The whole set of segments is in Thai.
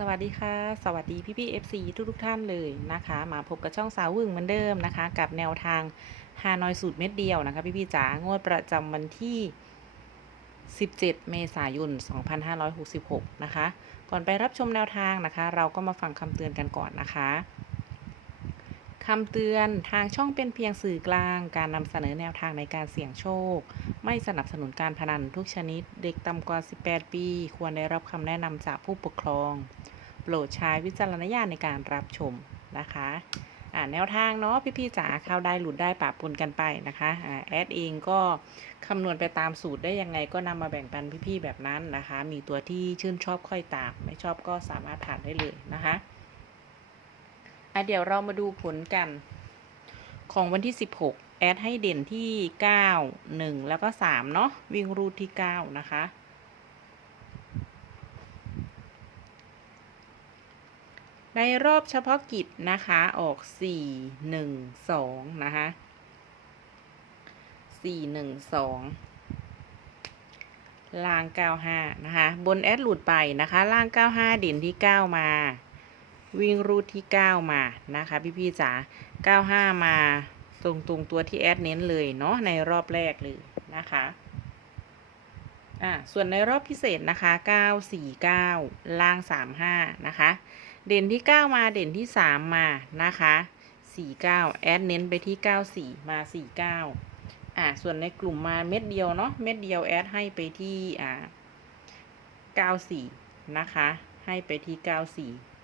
สวัสดีค่ะ สวัสดีพี่พี่เอฟซีทุกทุกท่านเลยนะคะ มาพบกับช่องสาววึ่งเหมือนเดิมนะคะ กับแนวทางฮานอยสูตรเม็ดเดียวนะคะ พี่พี่จ๋างวดประจำวันที่ 17 เมษายน 2566 นะคะ ก่อนไปรับชมแนวทางนะคะ เราก็มาฟังคำเตือนกันก่อนนะคะ คำเตือนทางช่องเป็นเพียงสื่อกลาง การนำเสนอแนวทางในการเสี่ยงโชค ไม่สนับสนุนการพนันทุกชนิด เด็กต่ำกว่า 18 ปี ควรได้รับคำแนะนำจากผู้ปกครอง โปรดใช้วิจารณญาณในการรับชมนะคะ่าแนวทางเนาะพี่ๆจ๋าเข้าได้หลุดได้ปะปนกันไปนะคะอ่าแอดเองก็คำนวณไปตามสูตรได้ยังไงก็นำมาแบ่งปันพี่ๆแบบนั้นนะคะ มีตัวที่ชื่นชอบค่อยตาม ไม่ชอบก็สามารถผ่านได้เลยนะคะ อะเดี๋ยวเรามาดูผลกัน ของวันที่ 16 แอดให้เด่นที่ 9 1 แล้วก็ 3 เนาะวิ่งรูทที่ 9 นะคะ ในรอบเฉพาะกิจนะคะ ออก 4 1 2 นะคะ 4 1 2ล่าง 95 นะคะ บนแอดหลุดไปนะคะ ล่าง 95 เด่นที่ 9 มา วิ่งรูทที่ 9 มานะคะพี่ๆจ๋า95 มาตรงตรงๆตัวที่แอดเน้นเลยเนาะในรอบแรกเลยนะคะอ่าส่วนในรอบพิเศษนะคะ 949 ล่าง 35 นะคะ เด่นที่ 9 มาเด่นที่ 3 มานะคะ 49 แอดเน้นไปที่ 94 มา 49อ่าส่วนในกลุ่มมาเม็ดเดียวเนาะเม็ดเดียวแอดให้ไปที่อ่า94 นะคะ ให้ไปที่ 94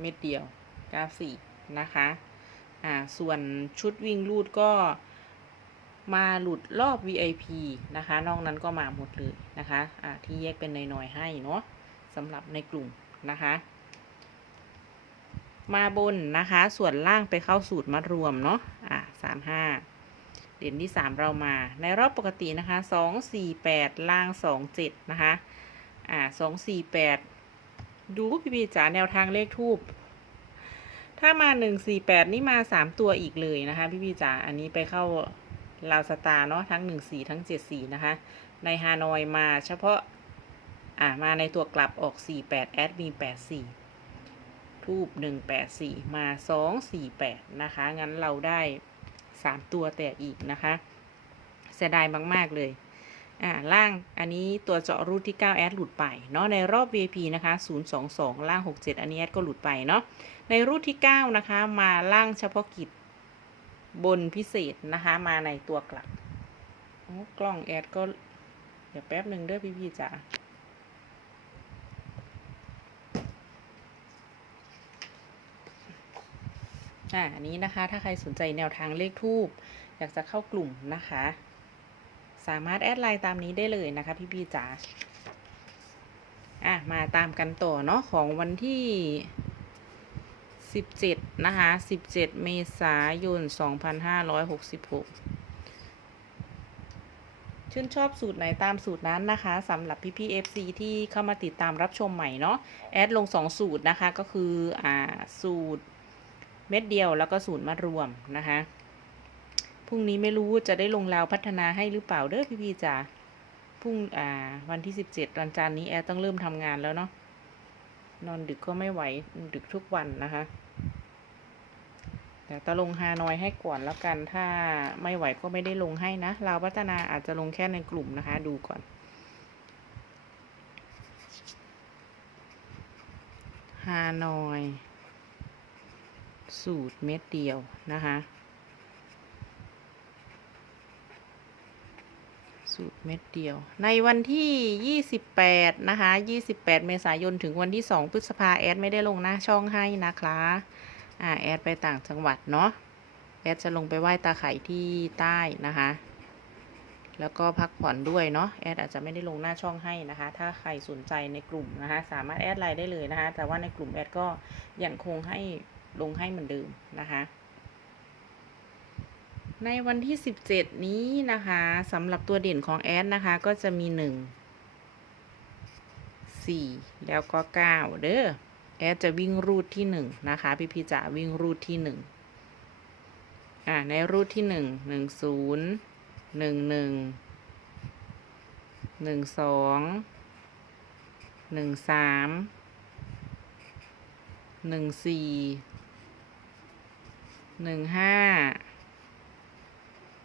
เม็ดเดียว 94 นะคะ อ่า ส่วนชุดวิ่งลูดก็มาหลุดรอบ VIP นะคะ นอกนั้นก็มาหมดเลยนะคะ อ่า ที่แยกเป็นหน่อยๆให้เนาะสำหรับในกลุ่มนะคะ มาบนนะคะ ส่วนล่างไปเข้าสูตรมัดรวมเนาะ อะสามห้าเด่นที่สามเรามา ในรอบปกตินะคะสองสี่แปดล่างสองเจ็ดนะคะ อ่าสองสี่แป ดูพี่พีจ๋าแนวทางเลขทูบถ้ามาหนึ่งสี่แปดนี่มาสามตัวอีกเลยนะคะ พี่พีจ๋าอันนี้ไปเข้าลาวสตาร์เนาะทั้งหนึ่งสี่ทั้งเจ็ดสี่นะคะ ในฮานอยมาเฉพาะ อ่ามาในตัวกลับออก48แปดแอดมี84ทูบ184มา248นะคะ งั้นเราได้3ตัวแต่อีกนะคะ เสียดายมาก ๆ เลย อ่าล่างอันนี้ตัวเจาะรูทที่9แอดหลุดไปเนาะในรอบ VIP นะคะ022 ล่าง 67 อันนี้แอดก็หลุดไปเนาะในรูทที่ 9 นะคะ มาล่างเฉพาะกิจบนพิเศษนะคะมาในตัวกลับกล้องแอดก็ เดี๋ยวแป๊บหนึ่งเด้อพี่ๆจ๋าอ่าอันนี้นะคะ ถ้าใครสนใจแนวทางเลขทูบอยากจะเข้ากลุ่มนะคะ สามารถแอดไลน์ตามนี้ได้เลยนะคะ พี่พี่จ๋าอะ มาตามกันต่อเนาะของวันที่17นะคะ17เมษายน2566ชื่นชอบสูตรไหนตามสูตรนั้นนะคะสำหรับพี่พี่ FC ที่เข้ามาติดตามรับชมใหม่เนาะแอดลง 2 สูตรนะคะก็คืออ่าสูตรเม็ดเดียวแล้วก็สูตรมารวมนะคะ พรุ่งนี้ไม่รู้จะได้ลงราวพัฒนาให้หรือเปล่าเด้อพี่พี่ๆจ๋าพรุ่งอ่า วันที่สิบเจ็ดวันจันทร์นี้แอร์ต้องเริ่มทำงานแล้วเนาะนอนดึกก็ไม่ไหวดึกทุกวันนะคะแต่ตะลงฮานอยให้ก่อนแล้วกัน ถ้าไม่ไหวก็ไม่ได้ลงให้นะราวพัฒนาอาจจะลงแค่ในกลุ่มนะคะ ดูก่อน ฮานอย สูตรเม็ดเดียวนะคะ สูตรเม็ดเดียว ในวันที่ 28 นะคะ 28 เมษายน ถึงวันที่ 2 พฤษภาแอดไม่ได้ลงหน้าช่องให้นะคะอ่าแอดไปต่างจังหวัดเนาะแอดจะลงไปไหว้ตาไข่ที่ใต้นะคะ แล้วก็พักผ่อนด้วยเนาะแอดอาจจะไม่ได้ลงหน้าช่องให้นะคะ ถ้าใครสนใจในกลุ่มนะคะ สามารถแอดไลน์ได้เลยนะคะ แต่ว่าในกลุ่มแอดก็ยังคงให้ลงให้เหมือนเดิมนะคะ ในวันที่ 17 นี้นะคะสำหรับตัวเด่นของแอดนะคะ ก็จะมี 1 4 แล้วก็ 9 เด้อแอดจะวิ่งรูทที่ 1 นะคะ พี่พี่จะวิ่งรูทที่ 1 อ่า ในรูทที่ 1 1 0 1 1 1 2หนึ่งสาม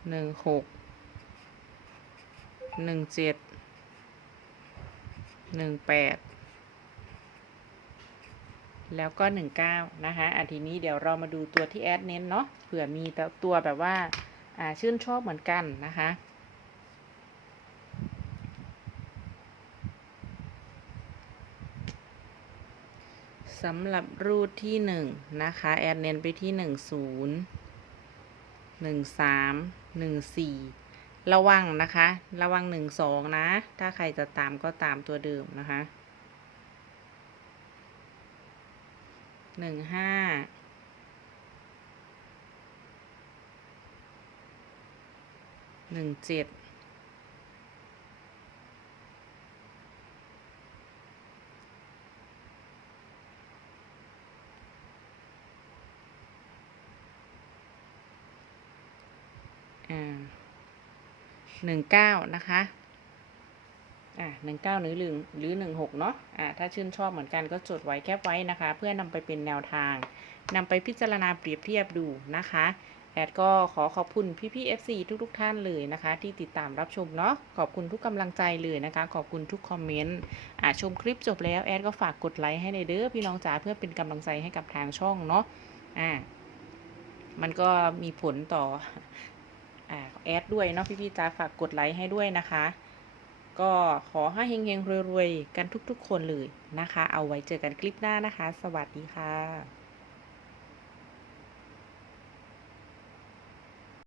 หนึ่งหกหนึ่งเจ็ดหนึ่งแปดแล้วก็หนึ่งเก้านะคะอะทีนี้เดี๋ยวเรามาดูตัวที่แอดเน้นเนาะเผื่อมีต่ตัวแบบว่าอ่าชื่นชอบเหมือนกันนะคะสำหรับรูทที่หนึ่งนะคะ แอดเน้นไปที่หนึ่งศูนย์ หนึ่งสามหนึ่งสี่ระวังนะคะ ระวังหนึ่งสองนะ ถ้าใครจะตามก็ตามตัวเดิมนะคะหนึ่งห้าหนึ่งเจ็ด อ่าหนึ่งเก้านะคะ อ่าหนึ่งเก้าหรือหนึ่งหรือหนึ่งหกเนาะ อ่า ถ้าชื่นชอบเหมือนกันก็จดไว้แคปไว้นะคะ เพื่อนำไปเป็นแนวทางนำไปพิจารณาเปรียบเทียบดูนะคะแอดก็ขอขอบคุณพี่พี่ FC ทุกๆท่านเลยนะคะ ที่ติดตามรับชมเนาะขอบคุณทุกกำลังใจเลยนะคะ ขอบคุณทุกคอมเมนต์อ่าชมคลิปจบแล้วแอดก็ฝากกดไลค์ให้ในเด้อพี่น้องจ๋าเพื่อเป็นกำลังใจให้กับทางช่องเนาะอ่ามันก็มีผลต่อ อ่าแอดด้วยเนาะพี่ๆจ้าฝากกดไลค์ให้ด้วยนะคะ ก็ขอให้เฮงๆรวยๆกันทุกๆ คนเลยนะคะ เอาไว้เจอกันคลิปหน้านะคะ สวัสดีค่ะ